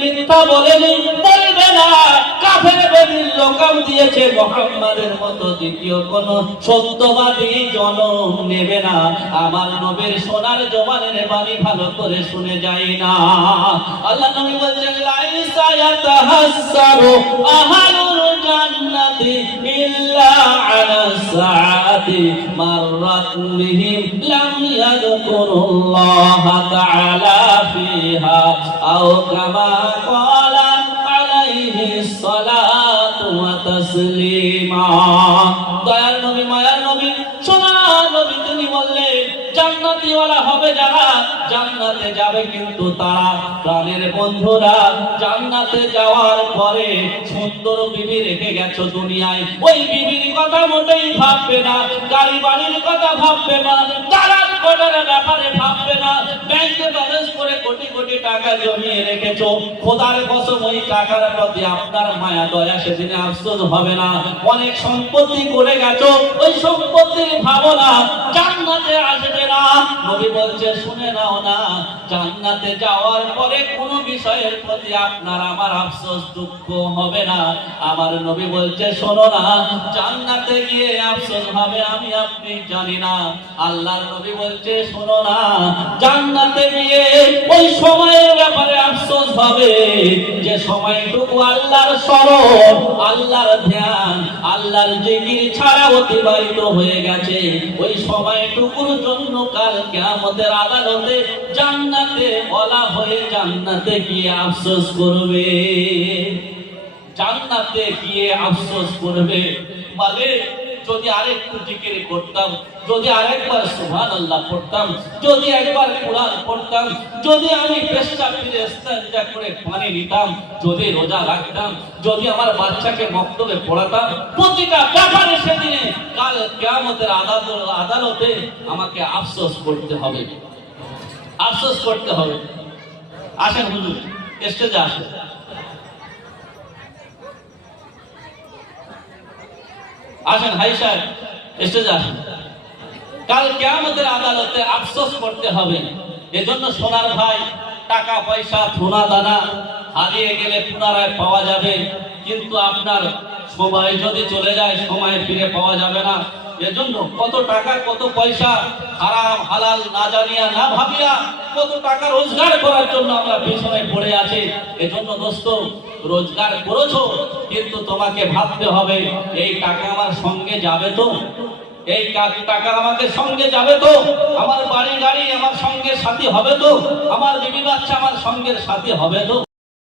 মিথ্যা বলেনি, বলবে না। কাফের বেদিন লোকাম দিয়েছে, মুহাম্মাদের মতো দ্বিতীয় কোন সত্যবাদী জনম নেবে না। আমার নবীর সোনার জবানের বাণী ভালো করে শুনে যায় না। আল্লাহ নবী বলেন, লাইসা ইয়াতাহাসসারু আহলুল জান্নাতি ইল্লা আলা সাআতি মাররাত বিহিম লাম ইয়াযকুরুল্লাহ তাআলা ফিহা আও কামা ক্বালা আলাইহিস সালাতু ওয়া তাসলিমা। দয়ার নবী, মায়ার নবী, সোনার নবী তিনি বললেন, জান্নাতি ওয়ালা হবে যারা, জান্নাতে যাবে, কিন্তু তারা প্রাণের বন্ধুরা জান্নাতে যাওয়ার পরে সুন্দর বিবি রেখে গেছো দুনিয়ায়, ওই বিবির কথা মোটেই ভাববে না, গাড়ি বাড়ির কথা ভাববে না, দালাল কোটার ব্যাপারে ভাববে না। ব্যাংকে ব্যালেন্স করে কোটি কোটি টাকা জমিয়ে রেখেছো, খোদার কসম ওই টাকার প্রতি আপনার মায়া দয়া সেদিনে আফসোস হবে না। অনেক সম্পত্তি করে গেছো, ওই সম্পত্তির ভাবনা জান্নাতে আসবে না। নবী বলছে, শুনে নাও না, জান্নাতে যাওয়ার পরে কোন বিষয়ের প্রতি আপনার আমার আফসোস দুঃখ হবে না। আমার নবী বলছে, শোনো না, জান্নাতে গিয়ে আফসোস হবে আমি আপনি জানি না। আল্লাহর নবী বলছে, শোনো না, জান্নাতে গিয়ে ওই সময়ের ব্যাপারে আফসোস হবে যে সময়টুকু আল্লাহর স্মরণ, আল্লাহর ধ্যান, আল্লাহর জিকির ছাড়া অতিবাহিত হয়ে গেছে। ওই সময়টুকুর জন্য কাল কিয়ামতের আদালতে জান্নাতে ওয়ালা হয়ে জান্নাতে গিয়ে আফসোস করবে, জান্নাতে গিয়ে আফসোস করবে। বলে, যদি আরেকটু জিকির করতাম, যদি আরেকবার সুবহানাল্লাহ পড়তাম, যদি একবার কোরআন পড়তাম, যদি আমি পেশাব ফিরে ইস্তেঞ্জা করে পানি নিতাম, যদি রোজা রাখতাম, যদি আমার বাচ্চাকে মক্তবে পড়াতাম, প্রতিটা ব্যাপারে সেদিনে কাল কিয়ামতের আদালতে আমাকে আফসোস করতে হবে, আফসোস করতে হবে। আসেন হুজুর, স্টেজে আসেন। আসেন ভাই সাহেব, স্টেজে আসেন। কাল কিয়ামতের আদালতে আফসোস করতে হবে। এজন্য সোনার ভাই, টাকা পয়সা সোনা দানা হারিয়ে গেলে পুনরায় পাওয়া যাবে, কিন্তু আপনার সময় যদি চলে যায় সময় ফিরে পাওয়া যাবে না। এজন্য কত টাকা কত পয়সা হারাম হালাল না জানিয়া না ভাবিয়া কত টাকা রোজগার করার জন্য আমরা পিছনে পড়ে আছি। এজন্য দোস্ত, রোজগার করেছো, কিন্তু তোমাকে ভাবতে হবে এই টাকা আমার সঙ্গে যাবে তো, এই টাকা আমাকে সঙ্গে যাবে তো, আমার বাড়ি গাড়ি আমার সঙ্গে সাথী হবে তো, আমার বিবি বাচ্চা আমার সঙ্গের সাথী হবে তো।